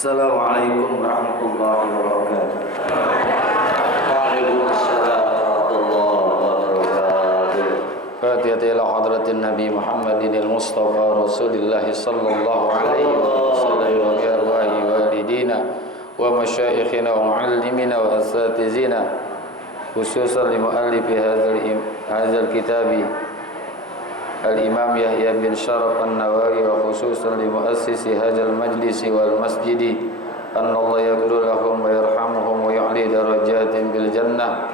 Assalamualaikum warahmatullahi wabarakatuh. Waalaikumsalam warahmatullahi wabarakatuh. Fatihah ila hadratin Nabi Muhammadin al-Mustafa Rasulillah sallallahu alaihi wasallam wa arwahi walidina wa masyayikhina wa muallimina wa asatizina khususan li muallifi hadzal kitabi Al-Imam Yahya bin Sharaf An-Nawawi wa khususan li muassisi hadzal majlisi wal masjidi anna Allah yaghfir lahum wa yarhamuhum wa yu'li darajatin bil jannah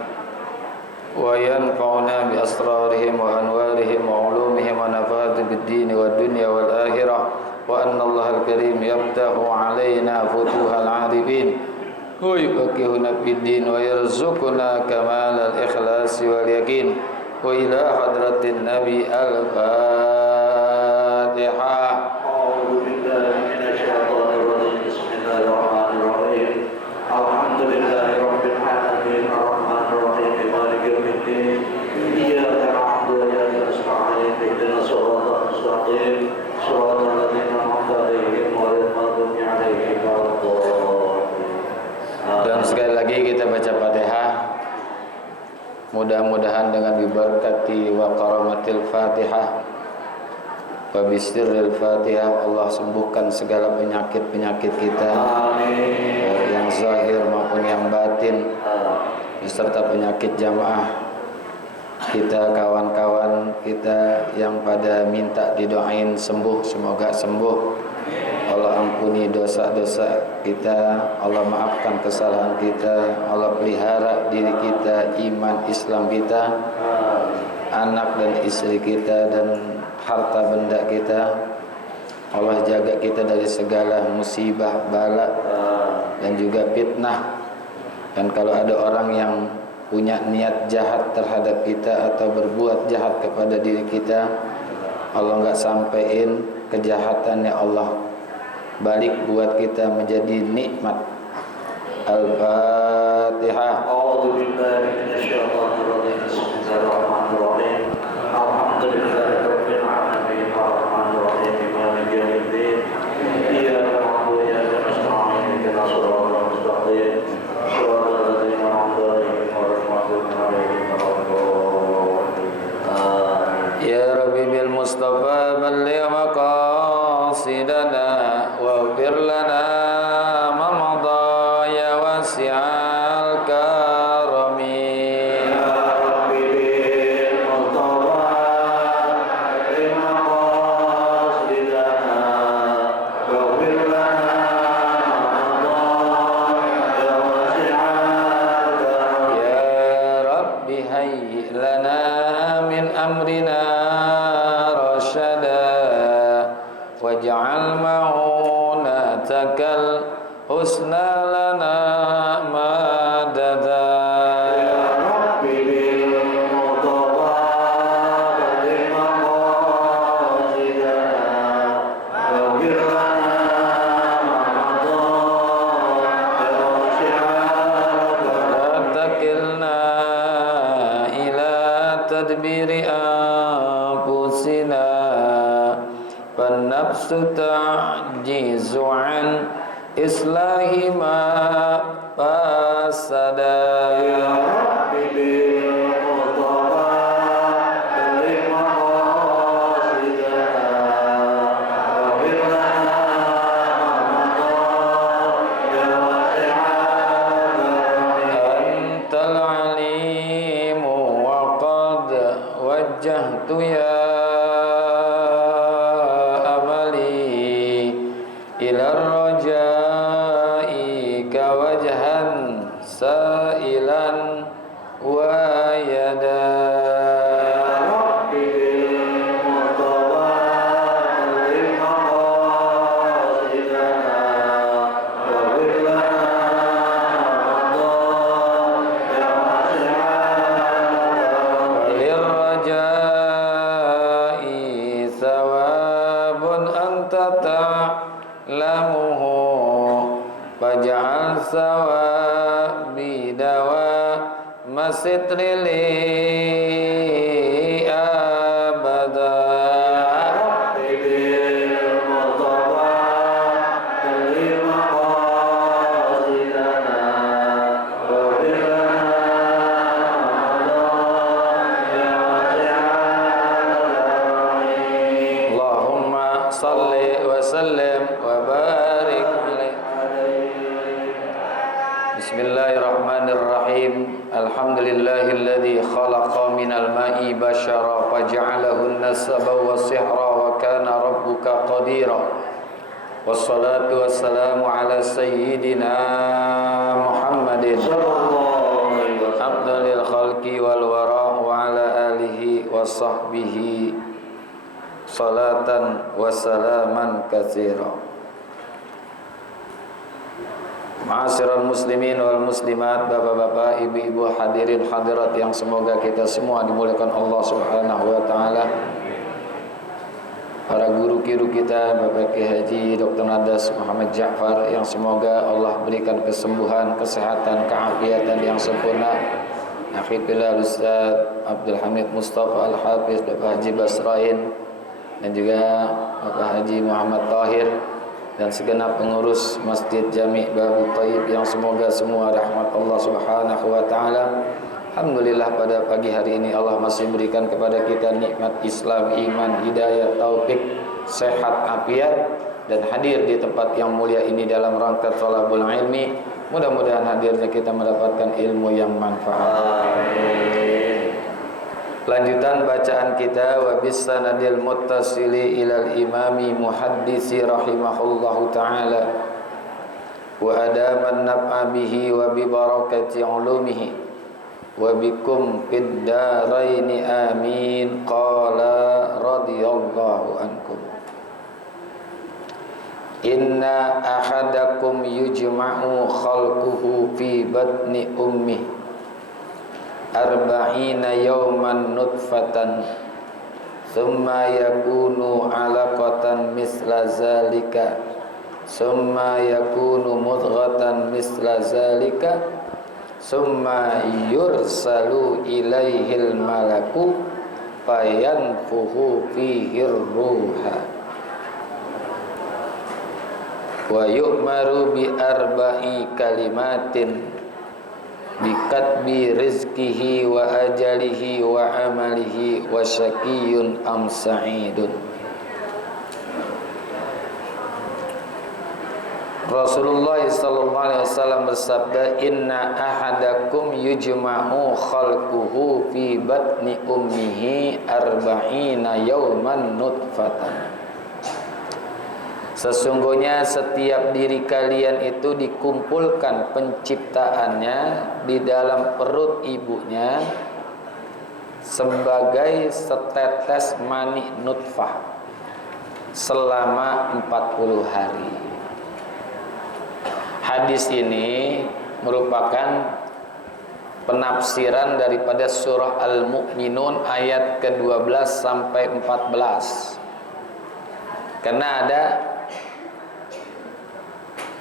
wa yanfa'una bi asrarihim wa anwarihim wa ulumihim wa nafa'ati bid din wad dunya wal akhirah wa anna Allah al-karim yaftahu alaina futuhal arifin wa yuqihuna bid din wa yarzuquna kamal al-ikhlas wal yaqin wa ila hadratin nabi al-fatihah. A'udzu billahi minasy syaithanir rajim. Bismillahirrahmanirrahim. Alhamdulillahi rabbil alamin arrahmanir rahim maliki yaumiddin iyyaka na'budu wa iyyaka nasta'in ihdinas siratal mustaqim siratal ladzina an'amta 'alaihim ghairil maghdubi 'alaihim waladdallin. Dan sekali lagi kita baca Fatihah. Mudah-mudahan dengan diberkati wa karamatil Fatihah wa bisirril Fatihah Allah sembuhkan segala penyakit-penyakit kita. Amin. Yang zahir maupun yang batin beserta penyakit jamaah kita, kawan-kawan kita yang pada minta didoain sembuh, semoga sembuh. Allah ampuni dosa-dosa kita, Allah maafkan kesalahan kita, Allah pelihara diri kita, iman Islam kita, anak dan istri kita dan harta benda kita. Allah jaga kita dari segala musibah, bala dan juga fitnah. Dan kalau ada orang yang punya niat jahat terhadap kita atau berbuat jahat kepada diri kita, Allah enggak sampein kejahatannya, Allah balik buat kita menjadi nikmat. Al-Fatihah. A'udzu billahi minasy syaithanir rajim. Bismillahirrahmanirrahim. Alhamdulillahirabbil alamin arrahmanir rahim maliki yaumiddin iyyaka na'budu wa iyyaka nasta'in ihdinas siratal mustaqim siratal ladzina an'amta 'alaihim ghairil maghdubi 'alaihim waladdallin. Ya Rabbi bil Mustafa balligh maqasidana waghfir lana ma madha ya wasi'al karami. Ya Rabbi bil Mustafa balligh maqasidana waghfir lana ma madha ya wasi'al karami. Ya Rabbi hayyi lana min amrina waj'al ma'unatakal husna lana madada. Ya Rabbi bil Mustafa balligh maqasidana waghfir lana ma madha ya wasi'al karami. Takilna ila tadbiri anfusina nafsu ta'jizu an islahi ma fasada. Ya Rabbi bil Mustafa balligh maqasidana waghfir lana ma madha ya wasi'al karami. Antal alimu wa qad wajjahtu ya sa'ilan wa yada. Ya Rabbi bil Mustafa balligh maqasidana waghfir lana ma madha ya wasi'al karami. Lirraja'i thawabun anta ta'lamuhu faj'al sawabi dawa masitri li abada. Ya Rabbi bil Mustafa balligh maqasidana Bismillahirrahmanirrahim. Alhamdulillahilladzi khalaqa minal ma'i bashara faja'alahu an-nasaba wa sihra wa kana rabbuka qadira. Wassalatu wassalamu ala sayyidina Muhammadin afdalil khalqi wal wara wa ala alihi wa sahbihi salatan wa salaman katsira. Ma'asyiral muslimin wal muslimat, bapak-bapak, ibu-ibu, hadirin hadirat yang semoga kita semua dimuliakan Allah Subhanahu wa taala. Para guru-guru kita, Bapak Kiai Haji Dr. Nadas Muhammad Ja'far, yang semoga Allah berikan kesembuhan, kesehatan, keafiatan yang sempurna. Akhirnya Ustaz Abdul Hamid Mustafa Al-Hafiz, Bapak Haji Basrain, dan juga Bapak Haji Muhammad Tahir, dan segenap pengurus Masjid Jami' Babul Thayyib yang semoga semua rahmat Allah Subhanahu wa taala. Alhamdulillah pada pagi hari ini Allah masih berikan kepada kita nikmat Islam, iman, hidayah, taufik, sehat, afiat, dan hadir di tempat yang mulia ini dalam rangka thalabul ilmi. Mudah-mudahan hadirnya kita mendapatkan ilmu yang manfaat. Lanjutan bacaan kita, wa bisanadil muttasili ilal imami muhaddisi rahimahullahu ta'ala wa adaman naf'a bihi wa bi barakati ulumihi wa bikum fid daraini amin. Qala radhiyallahu ankum, inna ahadakum yujma'u khalquhu fi batni ummihi arba'ina yawman nutfatan thumma yakunu alaqatan misla zalika thumma yakunu mudghatan misla zalika thumma yursalu ilaihil malaku fayanfuhu fihi ruha wa yu'maru bi arba'i kalimatin bikatbi rizkihi wa ajalihi wa amalihi wa syakiyun am sa'idun. Rasulullah sallallahu alaihi wasallam bersabda, inna ahadakum yujma'u khalquhu fi batni ummihi arba'ina yawman nutfatan. Sesungguhnya setiap diri kalian itu dikumpulkan penciptaannya di dalam perut ibunya sebagai setetes mani nutfah selama 40 hari. Hadis ini merupakan penafsiran daripada surah Al-Mu'minun ayat ke-12 sampai 14. Karena ada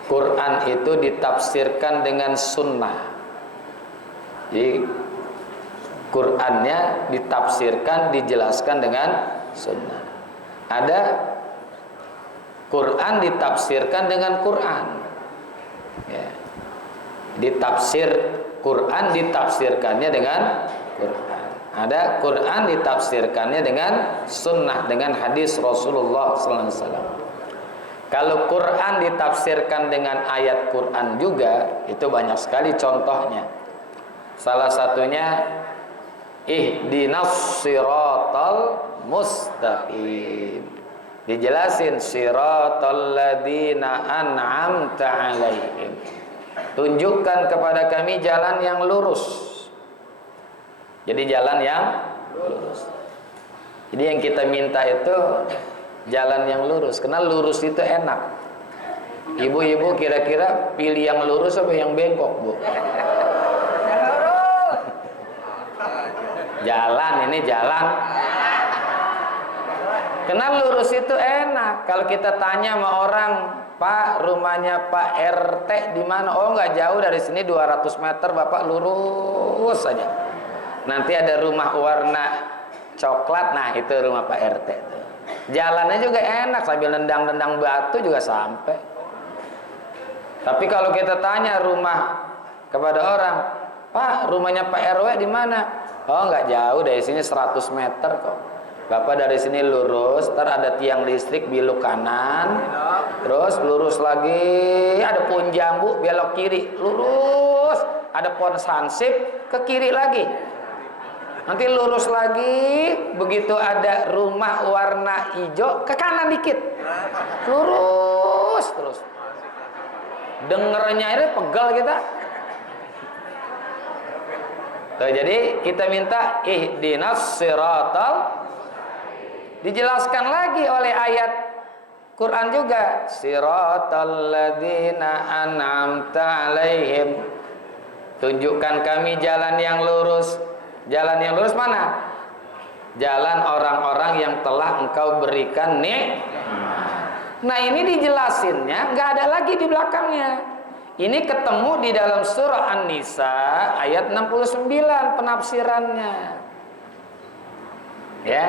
Quran itu ditafsirkan dengan sunnah. Jadi Qurannya ditafsirkan, dijelaskan dengan sunnah. Ada Quran ditafsirkan dengan Quran, ya. Ditafsir Quran ditafsirkannya dengan Quran. Ada Quran ditafsirkannya dengan sunnah, dengan hadis Rasulullah sallallahu alaihi wasallam. Kalau Quran ditafsirkan dengan ayat Quran juga, itu banyak sekali contohnya. Salah satunya ihdinas siratal mustaqim. Dijelasin siratal ladzina an'amta 'alaihim. Tunjukkan kepada kami jalan yang lurus. Jadi jalan yang lurus. Jadi yang kita minta itu jalan yang lurus, karena lurus itu enak. Ibu-ibu kira-kira pilih yang lurus apa yang bengkok, Bu? Jalan, ini jalan. Karena lurus itu enak. Kalau kita tanya sama orang, Pak, rumahnya Pak RT di mana? Oh, nggak jauh dari sini 200 meter, Bapak lurus saja. Nanti ada rumah warna coklat, nah itu rumah Pak RT. Jalannya juga enak, sambil nendang-nendang batu juga sampai. Tapi kalau kita tanya rumah kepada orang, Pak, rumahnya Pak RW di mana? Oh, nggak jauh dari sini 100 meter kok. Bapak dari sini lurus, ntar ada tiang listrik belok kanan, terus lurus lagi, ada pohon jambu belok kiri, lurus, ada pohon sansip ke kiri lagi. Nanti lurus lagi, begitu ada rumah warna hijau ke kanan dikit, lurus terus. Dengernya ini pegal kita. Tuh, jadi kita minta ihdinas siratal. Dijelaskan lagi oleh ayat Quran juga, siratal ladzina an'amta alaihim. Tunjukkan kami jalan yang lurus. Jalan yang lurus mana? Jalan orang-orang yang telah Engkau berikan nikmat. Nah, ini dijelasinnya nggak ada lagi di belakangnya. Ini ketemu di dalam surah An-Nisa ayat 69 penafsirannya. Ya,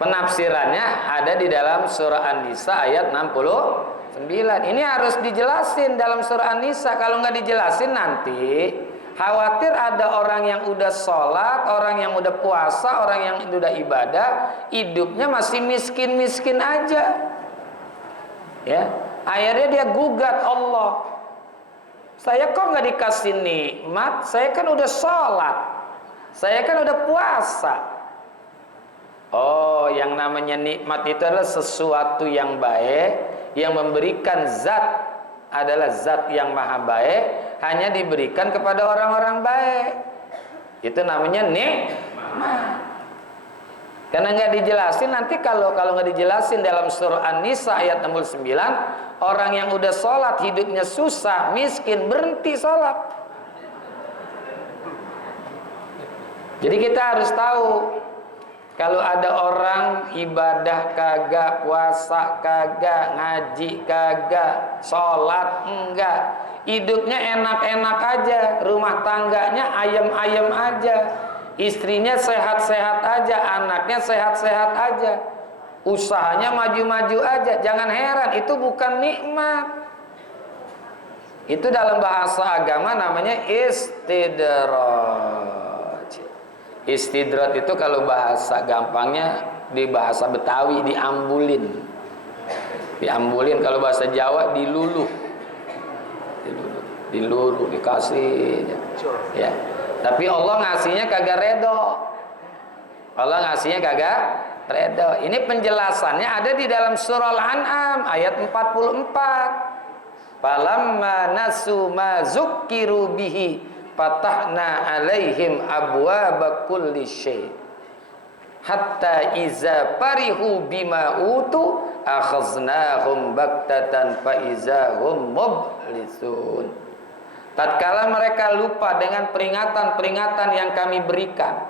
penafsirannya ada di dalam surah An-Nisa ayat 69. Ini harus dijelasin dalam surah An-Nisa. Kalau nggak dijelasin nanti khawatir ada orang yang udah sholat, orang yang udah puasa, orang yang udah ibadah, hidupnya masih miskin-miskin aja. Ya, akhirnya dia gugat Allah. Saya kok nggak dikasih nikmat? Saya kan udah sholat, saya kan udah puasa. Oh, yang namanya nikmat itu adalah sesuatu yang baik, yang memberikan zat adalah zat yang maha baik, hanya diberikan kepada orang-orang baik. Itu namanya nikmat. Karena nggak dijelasin, nanti kalau nggak dijelasin dalam surah An-Nisa ayat 69, orang yang udah sholat hidupnya susah, miskin, berhenti sholat. Jadi kita harus tahu, kalau ada orang ibadah kagak, puasa kagak, ngaji kagak, sholat enggak, hidupnya enak-enak aja, rumah tangganya ayem-ayem aja, istrinya sehat-sehat aja, anaknya sehat-sehat aja, usahanya maju-maju aja, jangan heran, itu bukan nikmat. Itu dalam bahasa agama namanya istidraj. Istidrat itu kalau bahasa gampangnya di bahasa Betawi diambulin. Diambulin, kalau bahasa Jawa diluluh. Diluluh, dikasih. Ya. Tapi Allah ngasihnya kagak redo. Allah ngasihnya kagak redo. Ini penjelasannya ada di dalam surah Al-An'am ayat 44. Falamma nasu ma zukkiru bihi fatahna alaihim abwaaba kulli syai hatta iza farihu bima utu akhaznahum baktatan fa iza hum mublisun. Tatkala mereka lupa dengan peringatan-peringatan yang kami berikan,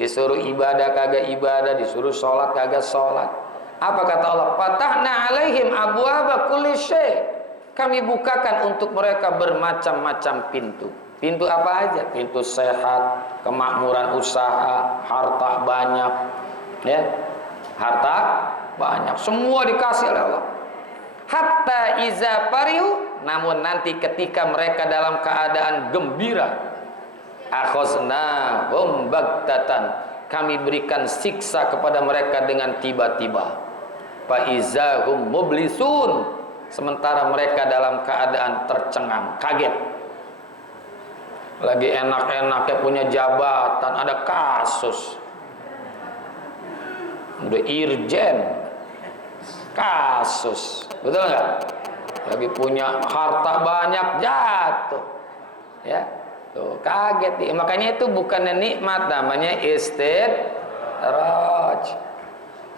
disuruh ibadah kagak ibadah, disuruh sholat kagak sholat, apa kata Allah? Fatahna alaihim abwaaba kulli syai. Kami bukakan untuk mereka bermacam-macam pintu. Pintu apa aja? Pintu sehat, kemakmuran usaha, harta banyak, ya, harta banyak, semua dikasih oleh Allah. Hatta iza farihu, namun nanti ketika mereka dalam keadaan gembira, akhaznahum baghtatan, kami berikan siksa kepada mereka dengan tiba-tiba. Fa iza hum mublisun, sementara mereka dalam keadaan tercengang, kaget. Lagi enak-enaknya punya jabatan, ada kasus, udah irjen, kasus, betul nggak? Lagi punya harta banyak, jatuh, ya, tuh kaget. Makanya itu bukannya nikmat, namanya istidraj.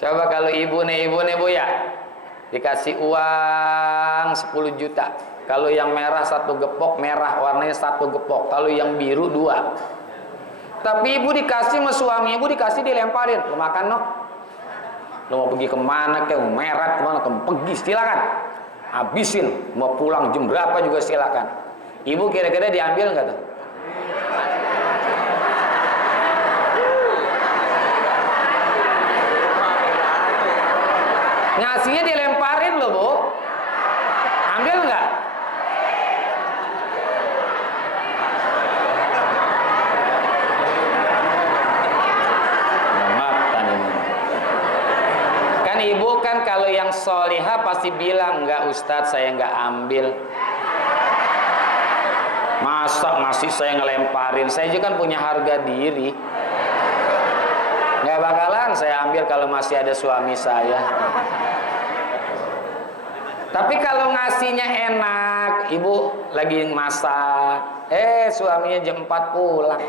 Coba kalau ibu nih bu ya, dikasih uang 10 juta. Kalau yang merah 1 gepok, merah warnanya 1 gepok. Kalau yang biru 2. Tapi ibu dikasih sama suami ibu, dikasih dilemparin. Lo makan no. Lo mau pergi kemana, kayak merah kemana, pergi silakan. Habisin, mau pulang jam berapa juga silakan. Ibu kira-kira diambil nggak tuh? Ngasihnya dilemparin loh bu. Ambil nggak? Makan ini. yang solihah pasti bilang, enggak Ustadz, saya enggak ambil. Masa masih saya ngelemparin? Saya juga kan punya harga diri. Enggak bakalan saya ambil kalau masih ada suami saya. Tapi kalau ngasihnya enak, ibu lagi masak, suaminya jam 4 pulang.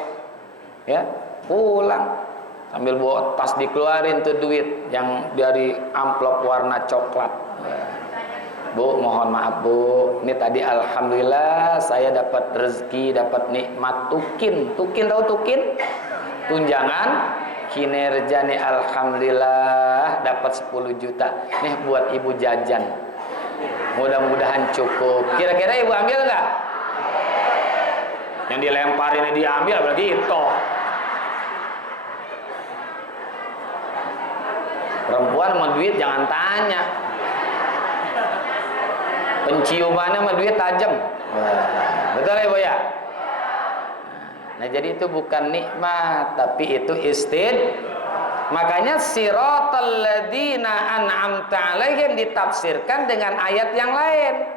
Ya, pulang. Sambil bawa tas dikeluarin tuh duit yang dari amplop warna coklat. Bu, mohon maaf Bu, ini tadi alhamdulillah saya dapat rezeki, dapat nikmat tukin. Tukin tahu tukin? Tunjangan kinerja nih, alhamdulillah dapat 10 juta. Nih buat ibu jajan. Mudah-mudahan cukup. Kira-kira ibu ambil nggak? Yang dilemparin ini diambil begitu. Perempuan mau duit jangan tanya. Penciumannya sama duit tajam. Betul ya Bu ya? Nah, jadi itu bukan nikmat, tapi itu Makanya siratal ladzina an'amta 'alaihim ditafsirkan dengan ayat yang lain.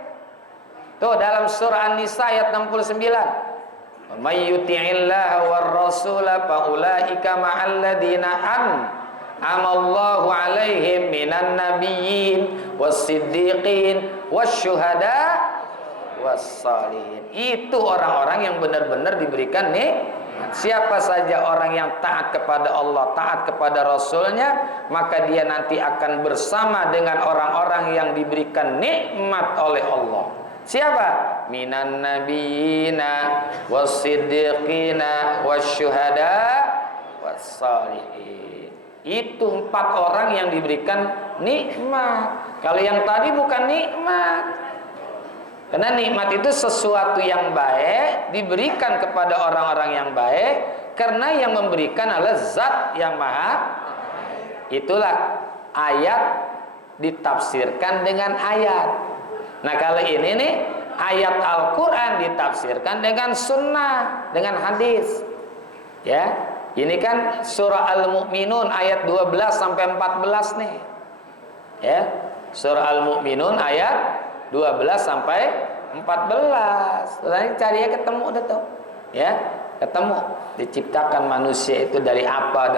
Tuh dalam surah An-Nisa ayat 69. May yuti'illaha war rasula fa ulaika ma'al ladzina amallahu alaihim minan nabiyyin was-siddiqin wasyuhada was-salihin. Itu orang-orang yang benar-benar diberikan nikmat. Siapa saja orang yang taat kepada Allah, taat kepada Rasulnya, maka dia nanti akan bersama dengan orang-orang yang diberikan nikmat oleh Allah. Siapa? Minan nabiyina was-siddiqina wasyuhada was-salihin. Itu 4 orang yang diberikan nikmat. Kalau yang tadi bukan nikmat. Karena nikmat itu sesuatu yang baik diberikan kepada orang-orang yang baik, karena yang memberikan adalah Zat yang Maha. Itulah ayat ditafsirkan dengan ayat. Nah, kalau ini nih ayat Al-Qur'an ditafsirkan dengan sunnah, dengan hadis. Ya. Ini kan surah Al-Mu'minun ayat 12 sampai 14 nih. Ya. Surah Al-Mu'minun ayat 12 sampai 14. Nanti cari ketemu dah tuh. Ya, ketemu. Diciptakan manusia itu dari apa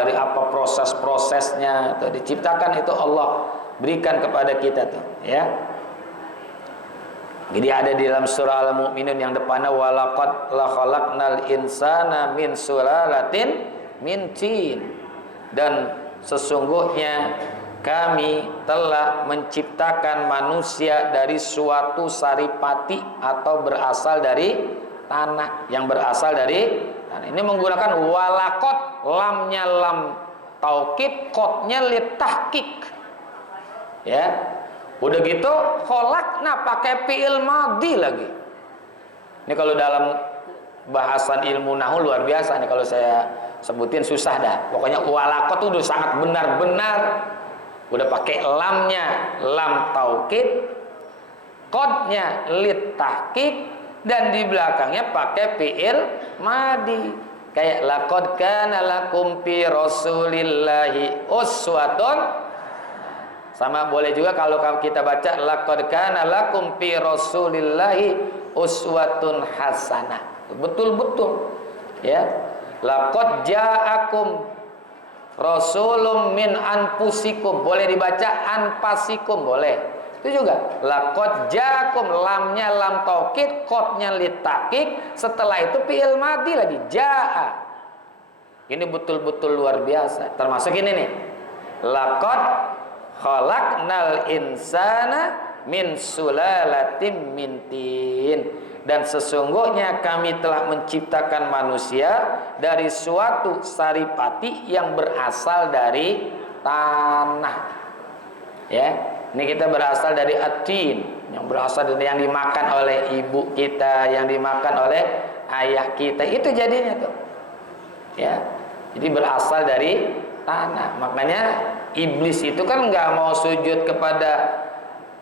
proses-prosesnya tuh diciptakan, itu Allah berikan kepada kita tuh, ya. Jadi ada di dalam surah Al-Mu'minun yang depannya walaqad la khalaqnal insana min sulalatin min tin, dan sesungguhnya kami telah menciptakan manusia dari suatu saripati atau berasal dari tanah, yang berasal dari tanah. Ini menggunakan walaqad, lamnya lam taukid, qadnya li tahqiq. Ya. Udah gitu khalaqna pakai fi'il madhi lagi. Ini kalau dalam bahasan ilmu nahwu luar biasa nih, kalau saya sebutin susah dah. Pokoknya walaqad itu udah sangat benar-benar. Udah pakai lamnya lam taukid, qadnya lit tahqiq, dan di belakangnya pakai fi'il madhi. Kayak laqad kana lakum fi rasulillahi uswatun. Sama boleh juga kalau kita baca laqad kana lakum fi rasulillahi uswatun hasanah. Betul-betul. Ya. Laqad ja'akum rasulun min anfusikum. Boleh dibaca anfasikum, boleh. Itu juga laqad ja'akum, lamnya lam taukid, qadnya litakik, setelah itu fi'il madhi lagi ja'a. Ini betul-betul luar biasa. Termasuk ini nih. Laqad khalaqnal insana min sulalatin min tin, dan sesungguhnya kami telah menciptakan manusia dari suatu saripati yang berasal dari tanah. Ya, ini kita berasal dari atin, yang berasal dari yang dimakan oleh ibu kita, yang dimakan oleh ayah kita, itu jadinya tuh. Ya, jadi berasal dari tanah. Makanya iblis itu kan nggak mau sujud kepada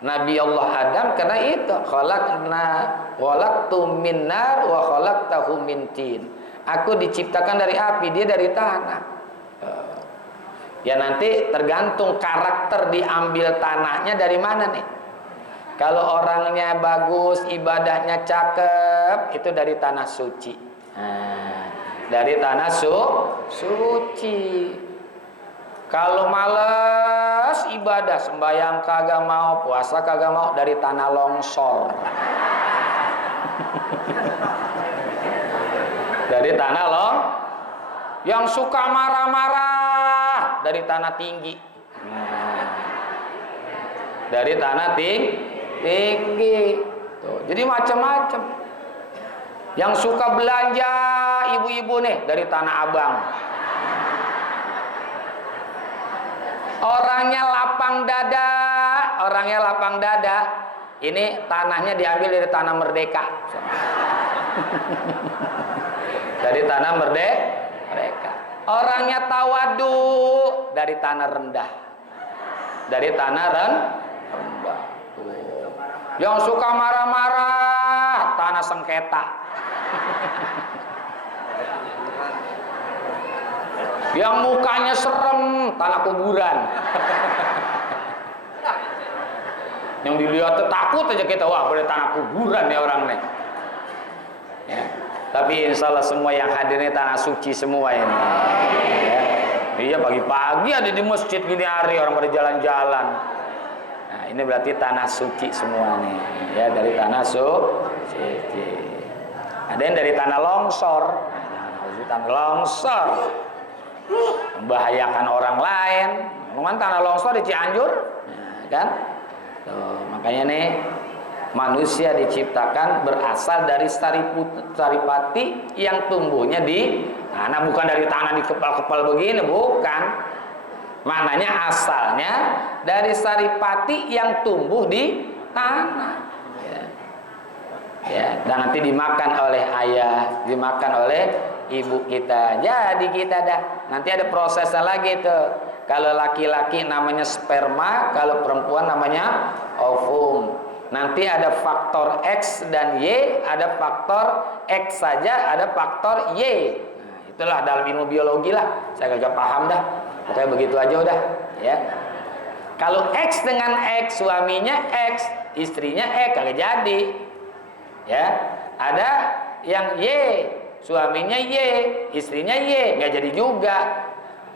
Nabi Allah Adam karena itu khalaqtu min nar wa khalaqtahu min tin. Aku diciptakan dari api, dia dari tanah. Ya nanti tergantung karakter diambil tanahnya dari mana nih. Kalau orangnya bagus, ibadahnya cakep, itu dari tanah suci. Nah, dari tanah suci. Kalau males ibadah, sembahyang kagak mau, puasa kagak mau, dari tanah longsor. Dari tanah yang suka marah-marah, dari tanah tinggi. Dari tanah tinggi. Tuh, jadi macam-macam. Yang suka belanja ibu-ibu nih dari Tanah Abang. Orangnya lapang dada. Ini tanahnya diambil dari Tanah Merdeka. Dari Tanah Merdeka. Orangnya tawadu dari tanah rendah. Dari tanah rendah. Yang suka marah-marah, tanah sengketa. Yang mukanya serem, tanah kuburan. Yang dilihat takut aja kita, wah boleh tanah kuburan ya orang nih. Ya. Tapi insya Allah semua yang hadir ini tanah suci semua ini. Ya. Iya pagi-pagi ada di masjid gini hari orang pada jalan-jalan. Nah ini berarti tanah suci semua nih. Ya dari tanah suci. Ada yang dari tanah longsor. Tanah longsor membahayakan orang lain. Memang tanah longsor di Cianjur, nah, kan? Tuh, makanya nih manusia diciptakan berasal dari saripati yang tumbuhnya di tanah, bukan dari tanah di kepal-kepal begini, bukan. Maknanya asalnya dari saripati yang tumbuh di tanah. Ya, dan nanti dimakan oleh ayah, dimakan oleh ibu kita. Jadi kita dah. Nanti ada prosesnya lagi tuh. Kalau laki-laki namanya sperma, kalau perempuan namanya ovum. Nanti ada faktor X dan Y, ada faktor X saja, ada faktor Y. Nah, itulah dalam ilmu biologi lah. Saya kagak paham dah. Pokoknya begitu aja udah, ya. Kalau X dengan X, suaminya X, istrinya X, kagak jadi. Ya, ada yang Y, suaminya Y, istrinya Y, nggak jadi juga.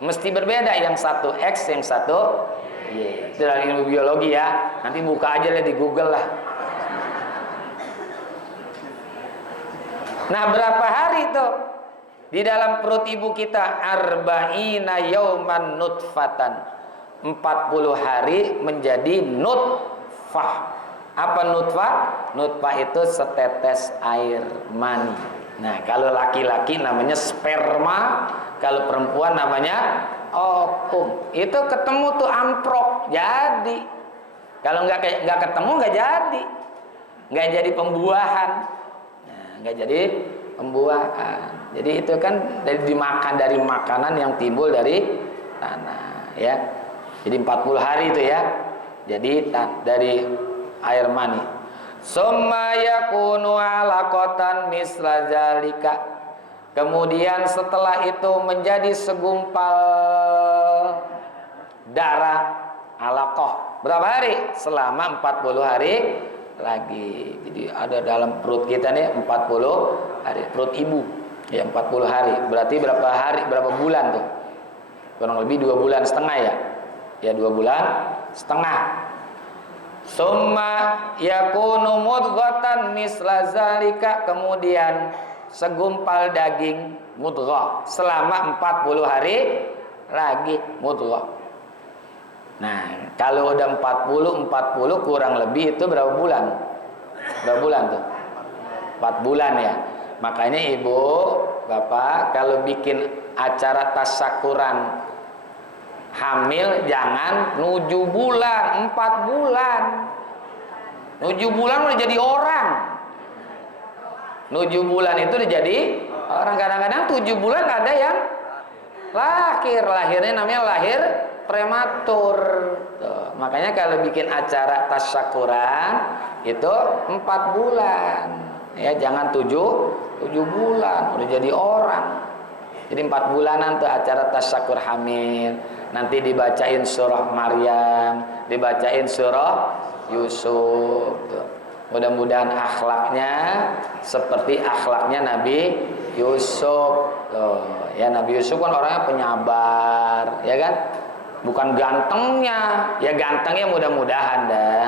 Mesti berbeda, yang satu X, yang satu Y. Itu dalam ilmu biologi ya. Nanti buka aja lah di Google lah. Nah, berapa hari tuh di dalam perut ibu kita? Arba'ina yauman nutfatan. 40 hari menjadi nutfah. Apa nutfah? Nutfah itu setetes air mani. Nah, kalau laki-laki namanya sperma, kalau perempuan namanya ovum. Itu ketemu tuh amprok, jadi. Kalau nggak ketemu nggak jadi, nggak jadi pembuahan. Nah, nggak jadi pembuahan. Jadi itu kan dimakan dari makanan yang timbul dari tanah, ya. Jadi 40 hari itu ya. Jadi dari air mani. Summa yakunu alaqatan misla zalika. Kemudian setelah itu menjadi segumpal darah alaqah. Berapa hari? Selama 40 hari lagi. Jadi ada dalam perut kita nih 40 hari, perut ibu. Ya 40 hari. Berarti berapa hari, berapa bulan tuh? Kurang lebih 2 bulan setengah ya. Ya 2 bulan setengah. Summa yakunu mudghatan misla zalika. Kemudian segumpal daging mudghah selama 40 hari lagi mudghah. Nah, kalau udah 40 kurang lebih itu berapa bulan? Berapa bulan tuh? 4 bulan ya. Makanya ibu, bapak kalau bikin acara tasyakuran hamil jangan 7 bulan, 4 bulan. 7 bulan udah jadi orang. 7 bulan itu udah jadi orang. Kadang-kadang 7 bulan ada yang lahirnya namanya lahir prematur. Tuh, makanya kalau bikin acara tasyakuran itu 4 bulan. Ya, jangan 7 bulan udah jadi orang. Jadi 4 bulanan tuh acara tasyakur hamil. nanti dibacain surah Maryam, dibacain surah Yusuf. Mudah-mudahan akhlaknya seperti akhlaknya Nabi Yusuf. Ya Nabi Yusuf kan orangnya penyabar, ya kan? Bukan gantengnya, ya gantengnya mudah-mudahan dah.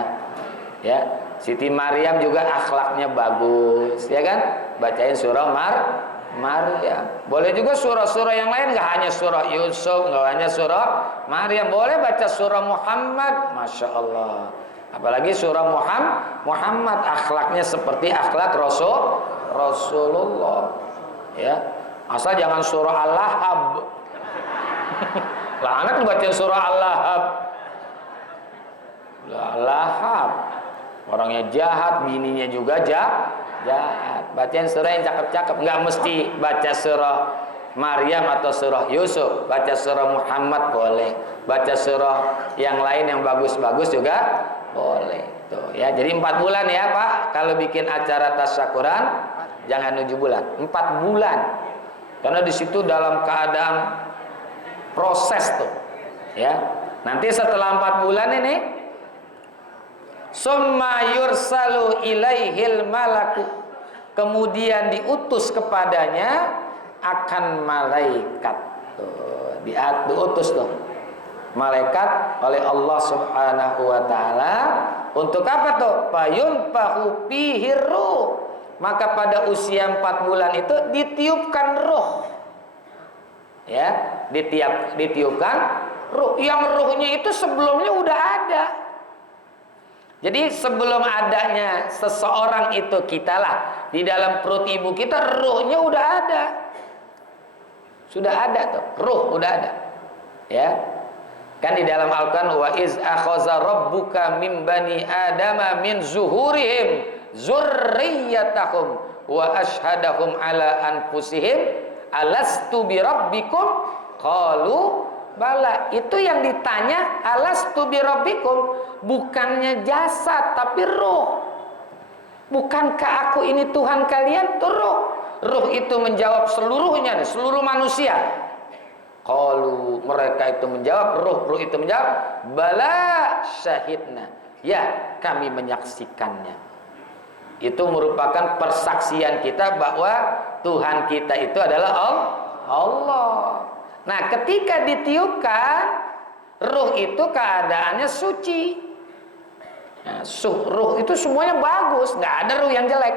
Ya, Siti Maryam juga akhlaknya bagus, ya kan? Bacain surah Maryam. Boleh juga surah-surah yang lain, nggak hanya surah Yusuf, nggak hanya surah Maryam. Boleh baca surah Muhammad, masya Allah. Apalagi surah Muhammad akhlaknya seperti akhlak Rasulullah. Ya, asal jangan surah Al-Lahab. Lah anak bacain surah Al-Lahab. Al-Lahab. Orangnya jahat, bininya juga jahat. Bacain surah yang cakep-cakep. Nggak mesti baca surah Maryam atau surah Yusuf. Baca surah Muhammad boleh. Baca surah yang lain yang bagus-bagus juga boleh. Tuh ya. Jadi 4 bulan ya Pak. Kalau bikin acara tasyakuran jangan 7 bulan, 4 bulan. Karena di situ dalam keadaan proses tuh. Ya. Nanti setelah 4 bulan ini summa yursalu ilaihil malaku, kemudian diutus kepadanya akan malaikat. Diutus tuh malaikat oleh Allah Subhanahu wa taala untuk apa tuh? Fayunfahu fihi ruh. Maka pada usia 4 bulan itu ditiupkan ruh. Ya, ditiupkan ruh. Yang ruhnya itu sebelumnya udah ada. Jadi sebelum adanya seseorang itu kitalah di dalam perut ibu kita, ruhnya udah ada. Sudah ada tuh, ruh udah ada. Ya. Kan di dalam Al-Qur'an wa iz akhadha rabbuka min bani adama min zuhurihim dzurriyyatahum wa ashhadahum ala anfusihim alastu bi rabbikum qalu bala. Itu yang ditanya alastu bi rabbikum, bukannya jasad tapi ruh. Bukankah aku ini Tuhan kalian? Tuh ruh. Ruh itu menjawab seluruhnya, seluruh manusia. Qalu, mereka itu menjawab, ruh itu menjawab, bala syahidna. Ya, kami menyaksikannya. Itu merupakan persaksian kita bahwa Tuhan kita itu adalah Allah. Nah, ketika ditiupkan, ruh itu keadaannya suci. Nah, ruh itu semuanya bagus, nggak ada ruh yang jelek.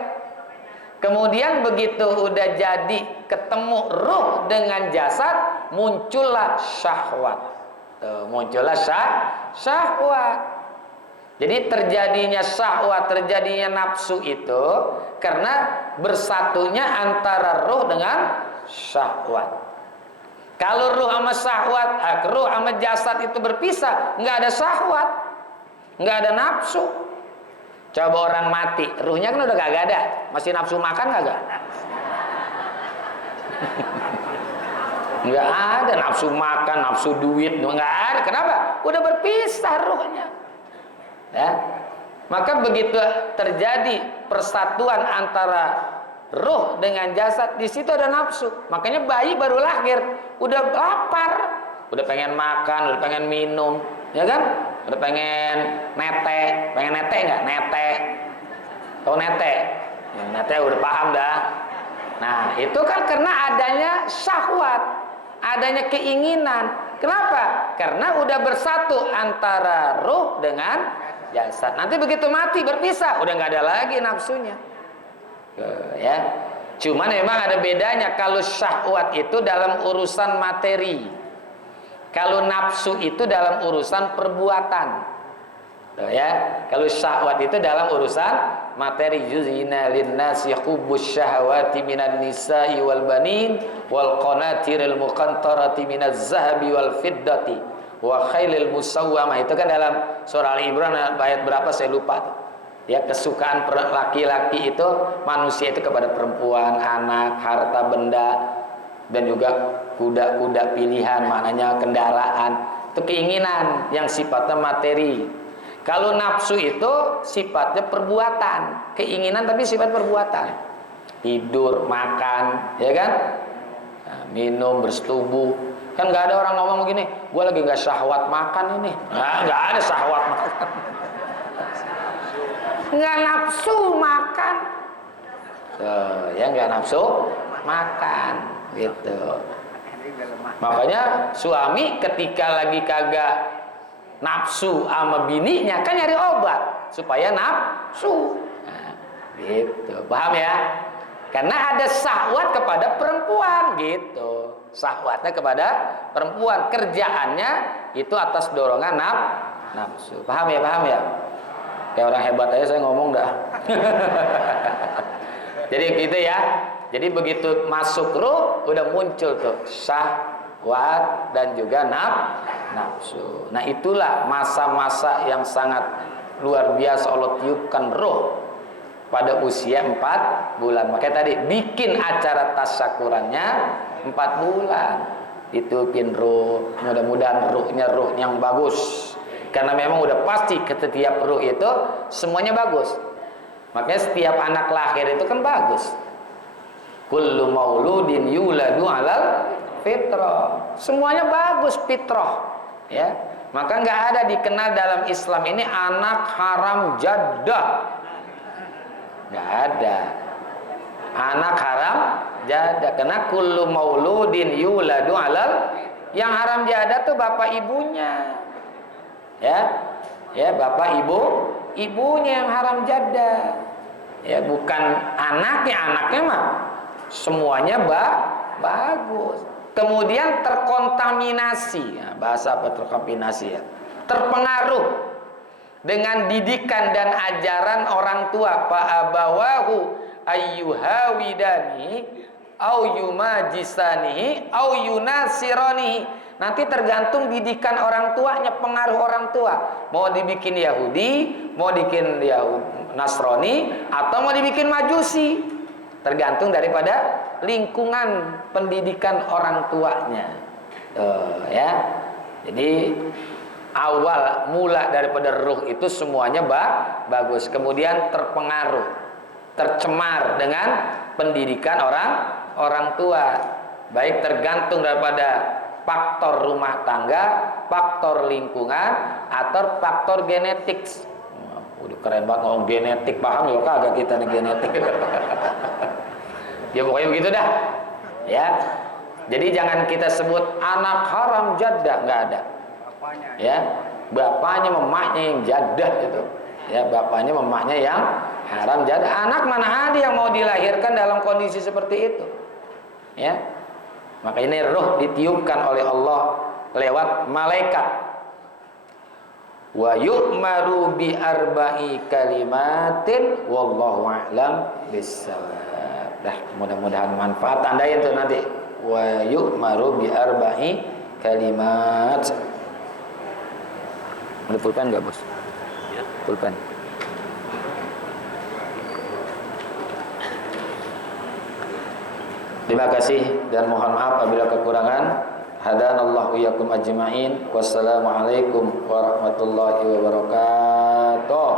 Kemudian begitu udah jadi ketemu ruh dengan jasad, muncullah syahwat. Muncullah syahwat. Jadi terjadinya syahwat, terjadinya nafsu itu karena bersatunya antara ruh dengan syahwat. Kalau ruh sama syahwat, ruh sama jasad itu berpisah, nggak ada syahwat, nggak ada nafsu. Coba orang mati, ruhnya kan udah kagak ada, masih nafsu makan kagak? Nggak ada nafsu makan, nafsu duit, nggak ada. Kenapa? Udah berpisah ruhnya. Ya, maka begitu terjadi persatuan antara ruh dengan jasad, di situ ada nafsu. Makanya bayi baru lahir, udah lapar, udah pengen makan, udah pengen minum, ya kan? Udah pengen nete nggak? Nete, tau nete? Ya, nete udah paham dah. Nah itu kan karena adanya syahwat, adanya keinginan. Kenapa? Karena udah bersatu antara ruh dengan jasad. Nanti begitu mati berpisah, udah nggak ada lagi nafsunya. Ya, cuman memang ada bedanya. Kalau syahwat itu dalam urusan materi. Kalau nafsu itu dalam urusan perbuatan. Ya, kalau syahwat itu dalam urusan materi. Yuzina linnasi hubbus syahwati minan nisa'i wal banin wal qanatiril muqantarati minaz zahabi wal fiddati wa khailil musawwamah. Itu kan dalam surah Al-Imran ayat berapa saya lupa tuh. Ya, kesukaan laki-laki itu, manusia itu kepada perempuan, anak, harta benda, dan juga kuda-kuda pilihan, maknanya kendaraan. Itu keinginan yang sifatnya materi. Kalau nafsu itu sifatnya perbuatan, keinginan tapi sifat perbuatan. Tidur, makan, ya kan? Nah, minum, bersetubuh. Kan nggak ada orang ngomong begini, gue lagi nggak syahwat makan ini. Nah, nggak ada syahwat makan. Nggak nafsu makan. Ya nggak nafsu makan, gitu. Makanya suami ketika lagi kagak nafsu sama bininya kan nyari obat supaya nafsu. Nah, gitu. Paham ya? Karena ada syahwat kepada perempuan gitu. Syahwatnya kepada perempuan, kerjaannya itu atas dorongan nafsu. Paham ya? Paham ya? Kayak orang hebat aja saya ngomong dah. Jadi gitu ya. Jadi begitu masuk ruh udah muncul tuh syahwat dan juga nafsu. Nah, itulah masa-masa yang sangat luar biasa Allah tiupkan ruh pada usia 4 bulan. Makanya tadi bikin acara tasyakurannya 4 bulan. Hidupin ruh, mudah-mudahan ruhnya ruh yang bagus. Karena memang udah pasti setiap ruh itu semuanya bagus. Makanya setiap anak lahir itu kan bagus. Kullu mauludin yuladu alal fitrah. Semuanya bagus fitrah, ya. Maka nggak ada dikenal dalam Islam ini anak haram jaddah. Nggak ada anak haram jadah. Karena kullu mauludin yuladu alal, yang haram jadah tuh bapak ibunya, ya bapak ibunya yang haram jadah, ya bukan anaknya mah semuanya bagus. Kemudian terkontaminasi, ya, bahasa apa terkontaminasi ya, terpengaruh dengan didikan dan ajaran orang tua. Fa'abawahu ayyuhawidani au yumajisanihi au yunasiranihi. Nanti tergantung didikan orang tuanya, pengaruh orang tua. Mau dibikin Yahudi, mau dibikin Nasrani, atau mau dibikin Majusi. Tergantung daripada lingkungan pendidikan orang tuanya. Ya. Jadi awal mula daripada ruh itu semuanya bagus, kemudian terpengaruh, tercemar dengan pendidikan orang tua, baik tergantung daripada faktor rumah tangga, faktor lingkungan, atau faktor genetik. Udah keren banget ngomong genetik, paham ya kagak kita nih genetik. Ya pokoknya begitu dah, ya. Jadi jangan kita sebut anak haram jadah, nggak ada. Ya, bapaknya memaknya yang jadah itu, ya bapaknya memaknya yang haram jadah. Anak mana ada yang mau dilahirkan dalam kondisi seperti itu, ya. Maka ini ruh ditiupkan oleh Allah lewat malaikat. Wa yu'maru bi arba'i kalimatin wallahu a'lam bissawab. Dah, mudah-mudahan manfaat. Tandain tuh nanti. Wa yu'maru bi arba'i kalimat. Ada pulpen enggak, Bos? Ya. Pulpen. Terima kasih dan mohon maaf apabila kekurangan. Hadanallahu iyyakum ajma'in. Wassalamualaikum warahmatullahi wabarakatuh.